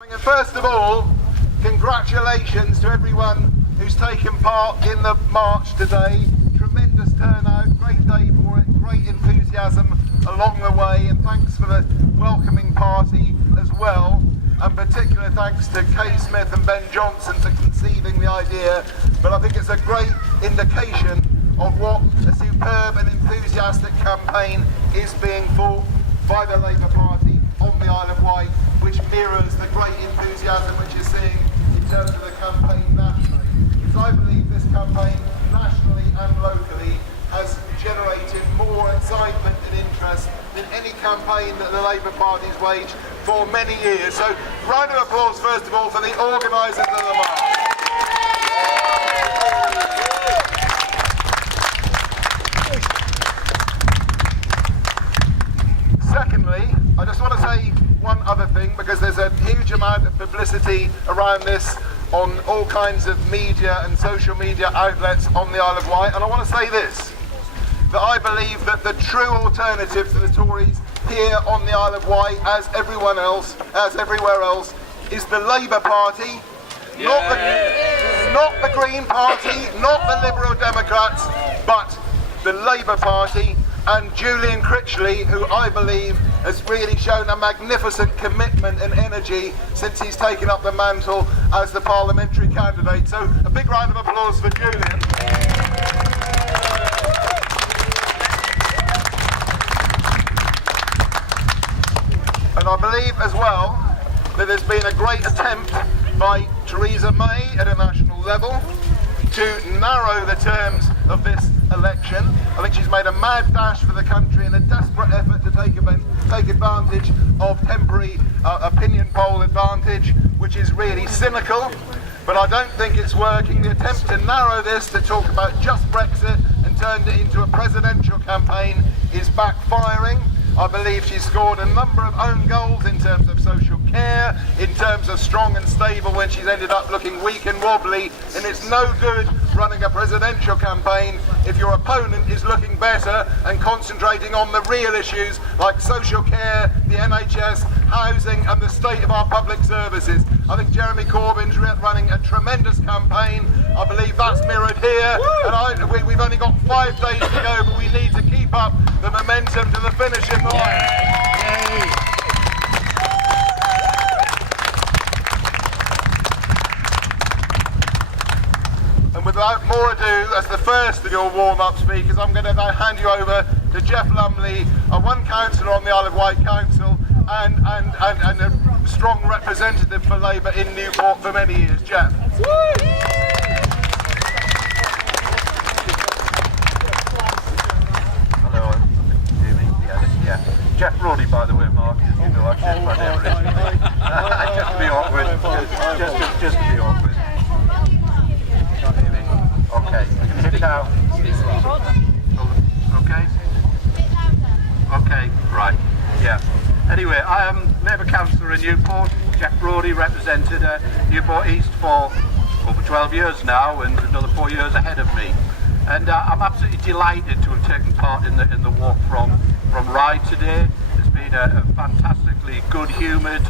And first of all, congratulations to everyone who's taken part in the march today. Tremendous turnout, great day for it, great enthusiasm along the way, and thanks for the welcoming party as well. And particular thanks to Kay Smith and Ben Johnson for conceiving the idea. But I think it's a great indication of what a superb and enthusiastic campaign is being fought by the Labour Party on the Isle of Wight, which mirrors the great enthusiasm which you're seeing in terms of the campaign nationally. Because I believe this campaign, nationally and locally, has generated more excitement and interest than any campaign that the Labour Party's waged for many years. So, round of applause first of all for the organisers of the march. Secondly, I just want to say one other thing, because there's a huge amount of publicity around this on all kinds of media and social media outlets on the Isle of Wight, and I want to say this, that I believe that the true alternative to the Tories here on the Isle of Wight, as everywhere else, is the Labour Party, not the Green Party, not the Liberal Democrats, but the Labour Party, and Julian Critchley, who I believe has really shown a magnificent commitment and energy since he's taken up the mantle as the parliamentary candidate. So a big round of applause for Julian. And I believe as well that there's been a great attempt by Theresa May at a national level to narrow the terms of this election. I think she's made a mad dash for the country in a desperate effort to take advantage of temporary opinion poll advantage, which is really cynical, but I don't think it's working. The attempt to narrow this to talk about just Brexit and turned it into a presidential campaign is backfiring. I believe she's scored a number of own goals in terms of social care, in terms of strong and stable when she's ended up looking weak and wobbly, and it's no good running a presidential campaign if your opponent is looking better and concentrating on the real issues like social care, the NHS, housing and the state of our public services. I think Jeremy Corbyn's running a tremendous campaign. I believe that's mirrored here, and we've only got 5 days to go, but we need to keep up the momentum to the finishing line. And without more ado, as the first of your warm-up speakers, I'm going to now hand you over to Geoff Lumley, one councillor on the Isle of Wight Council and a strong representative for Labour in Newport for many years. Geoff. Hello, hear me? Yeah. Geoff Brodie, by the way, Mark, you know, I've changed my name recently. Just to be awkward. Just to be awkward. Can't hear me. Okay, I can hear me now. Okay? Okay, right. Yeah. Anyway, I am Labour councillor in Newport. Geoff Brodie represented Newport East for over 12 years now, and another 4 years ahead of me. And I'm absolutely delighted to have taken part in the walk from Ryde today. It's been a fantastically good-humoured,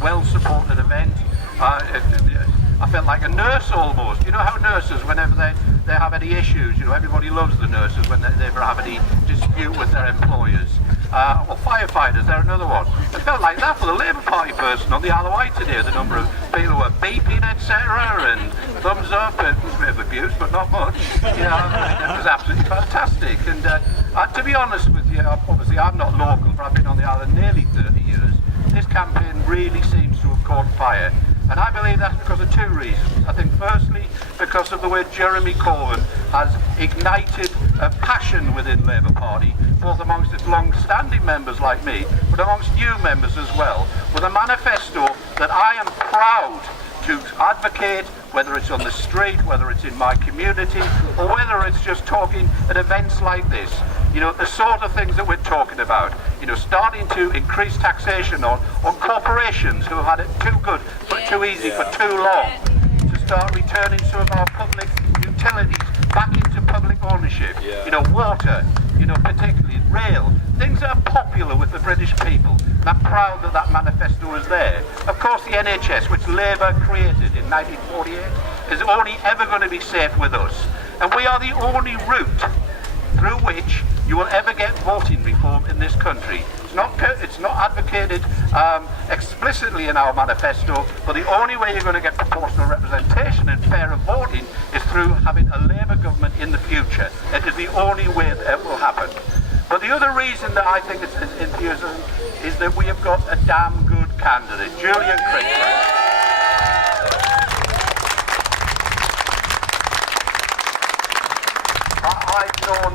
well-supported event. I felt like a nurse almost. You know how nurses, whenever they have any issues, you know, everybody loves the nurses when they ever have any dispute with their employers. Or firefighters, they're another one. It felt like that for the Labour Party person on the Isle of Wight today, the number of people who were beeping, etc., and thumbs up. It was a bit of abuse, but not much. You know, it was absolutely fantastic. And to be honest with you, obviously I'm not local, but I've been on the island nearly 30 years. This campaign really seems to have caught fire. And I believe that's because of 2 reasons. I think firstly, because of the way Jeremy Corbyn has ignited a passion within Labour Party, both amongst its long-standing members like me, but amongst new members as well, with a manifesto that I am proud to advocate, whether it's on the street, whether it's in my community, or whether it's just talking at events like this. You know, the sort of things that we're talking about. You know, starting to increase taxation on corporations who have had it too good, but too easy for too long. To start returning some of our public utilities back into public ownership. You know, water, you know, particularly rail, things that are popular with the British people. And I'm proud that that manifesto was there. Of course, the NHS, which Labour created in 1948, is only ever going to be safe with us. And we are the only route through which you will ever get voting reform in this country. It's not advocated explicitly in our manifesto, but the only way you're going to get proportional representation and fairer voting is through having a Labour government in the future. It is the only way that it will happen. But the other reason that I think it's enthusiasm is that we have got a damn good candidate, Julian Critchley. I've known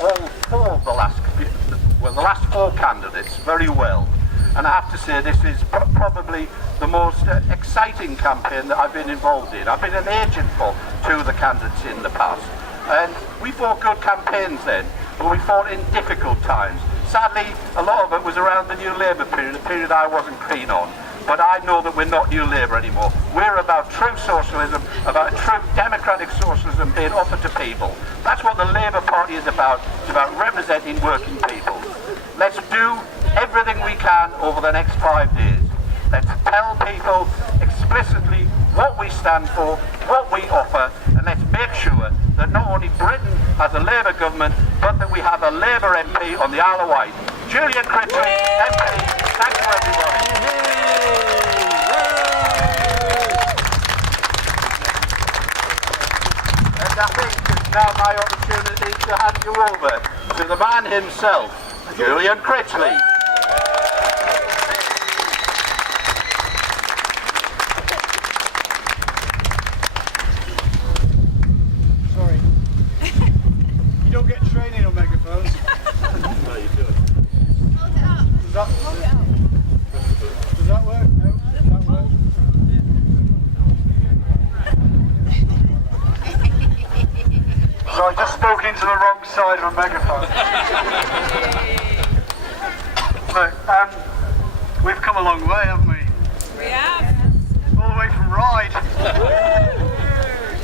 all four of the last four candidates very well, and I have to say this is probably the most exciting campaign that I've been involved in. I've been an agent for two of the candidates in the past, and we fought good campaigns then, but we fought in difficult times. Sadly, a lot of it was around the New Labour period, a period I wasn't keen on. But I know that we're not New Labour anymore. We're about true socialism, about true democratic socialism being offered to people. That's what the Labour Party is about. It's about representing working people. Let's do everything we can over the next 5 days. Let's tell people explicitly what we stand for, what we offer, and let's make sure that not only Britain has a Labour government, but that we have a Labour MP on the Isle of Wight. Julian Critchley, MP. Thank you, everybody. And I think it's now my opportunity to hand you over to the man himself, Julian Critchley. Sorry. You don't get training on megaphones. No, you do it. Hold it up. Hold it up. Does that work? No? Does that work? So I just spoke into the wrong side of a megaphone. Look, we've come a long way, haven't we? We have. All the way from Ryde.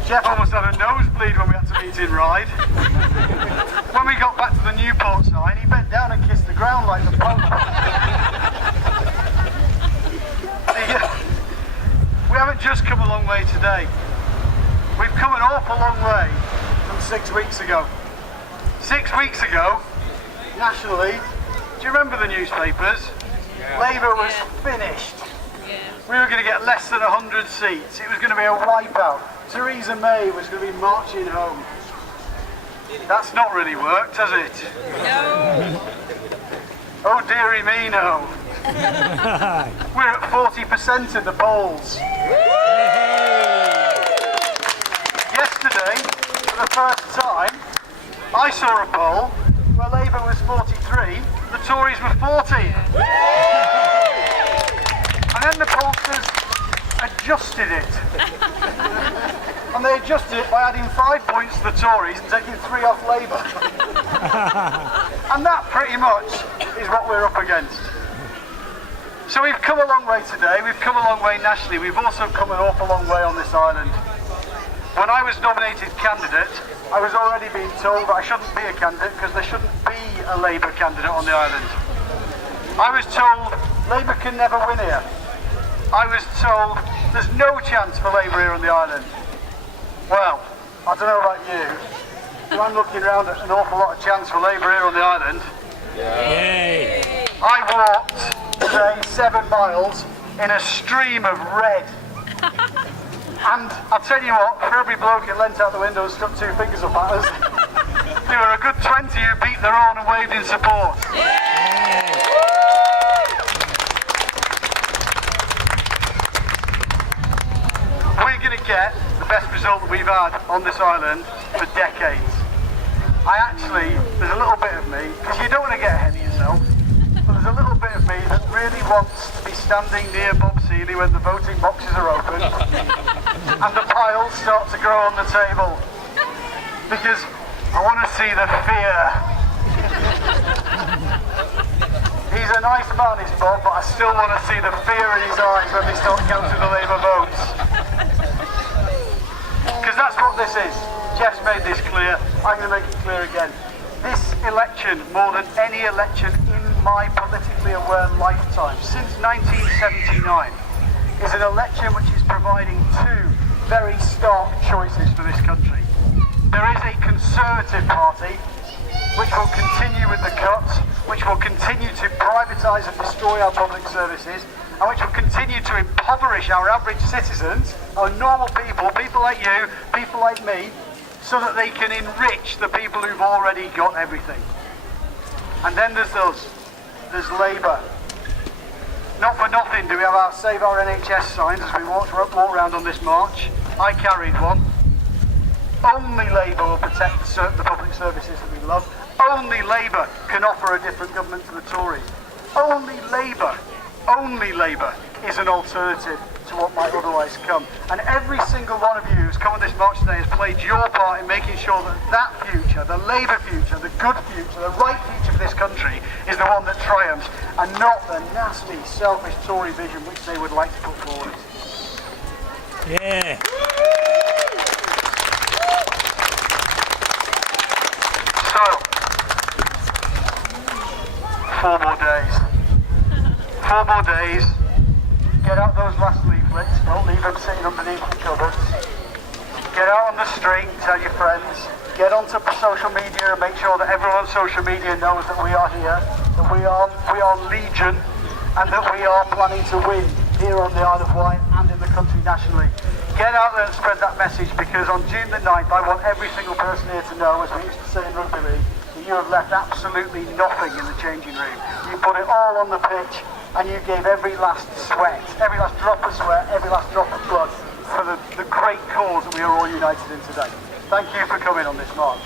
Geoff almost had a nosebleed when we had to meet in Ryde. When we got back to the Newport side, he bent down and kissed the ground like the Pope. We haven't just come a long way today. We've come an awful long way from 6 weeks ago. 6 weeks ago, nationally, do you remember the newspapers? Yeah. Labour was finished. Yeah. We were going to get less than 100 seats. It was going to be a wipeout. Theresa May was going to be marching home. That's not really worked, has it? No. Oh dearie me, no. We're at 40% in the polls. Yesterday, for the first time, I saw a poll where Labour was 43, the Tories were 40. And then the pollsters adjusted it. And they adjusted it by adding 5 points to the Tories and taking 3 off Labour. And that pretty much is what we're up against. So we've come a long way today, we've come a long way nationally, we've also come an awful long way on this island. When I was nominated candidate, I was already being told that I shouldn't be a candidate because there shouldn't be a Labour candidate on the island. I was told Labour can never win here. I was told there's no chance for Labour here on the island. Well, I don't know about you, but I'm looking around at an awful lot of chance for Labour here on the island. Yay. I walked today 7 miles in a stream of red. And I'll tell you what, for every bloke who leant out the window and stuck 2 fingers up at us, there were a good 20 who beat their own and waved in support. We're going to get the best result that we've had on this island for decades. There's a little bit of me, because you don't want to get ahead of yourself, but there's a little bit of me that really wants to be standing near Bob Seeley when the voting boxes are open and the piles start to grow on the table, because I want to see the fear. He's a nice man, is Bob, but I still want to see the fear in his eyes when they start counting the Labour votes. Because that's what this is. Geoff's made this clear, I'm going to make it clear again. This election, more than any election in my politically aware lifetime, since 1979, is an election which is providing two very stark choices for this country. There is a Conservative Party which will continue with the cuts, which will continue to privatise and destroy our public services, and which will continue to impoverish our average citizens, our normal people, people like you, people like me, so that they can enrich the people who've already got everything. And then there's us, there's Labour. Not for nothing do we have our Save Our NHS signs as we walk around on this march. I carried one. Only Labour will protect the public services that we love. Only Labour can offer a different government to the Tories. Only Labour is an alternative to what might otherwise come. And every single one of you who's come on this march today has played your part in making sure that that future, the Labour future, the good future, the right future for this country is the one that triumphs, and not the nasty, selfish Tory vision which they would like to put forward. Yeah. So, 4 more days. 4 more days. Get out those last leaflets. Don't leave them sitting underneath the cupboards. Get out on the street, tell your friends. Get onto social media and make sure that everyone on social media knows that we are here, that we are Legion, and that we are planning to win here on the Isle of Wight and in the country nationally. Get out there and spread that message, because on June the 9th I want every single person here to know, as we used to say in rugby league, that you have left absolutely nothing in the changing room. You put it all on the pitch, and you gave every last sweat, every last drop of sweat, every last drop of blood for the great cause that we are all united in today. Thank you for coming on this march.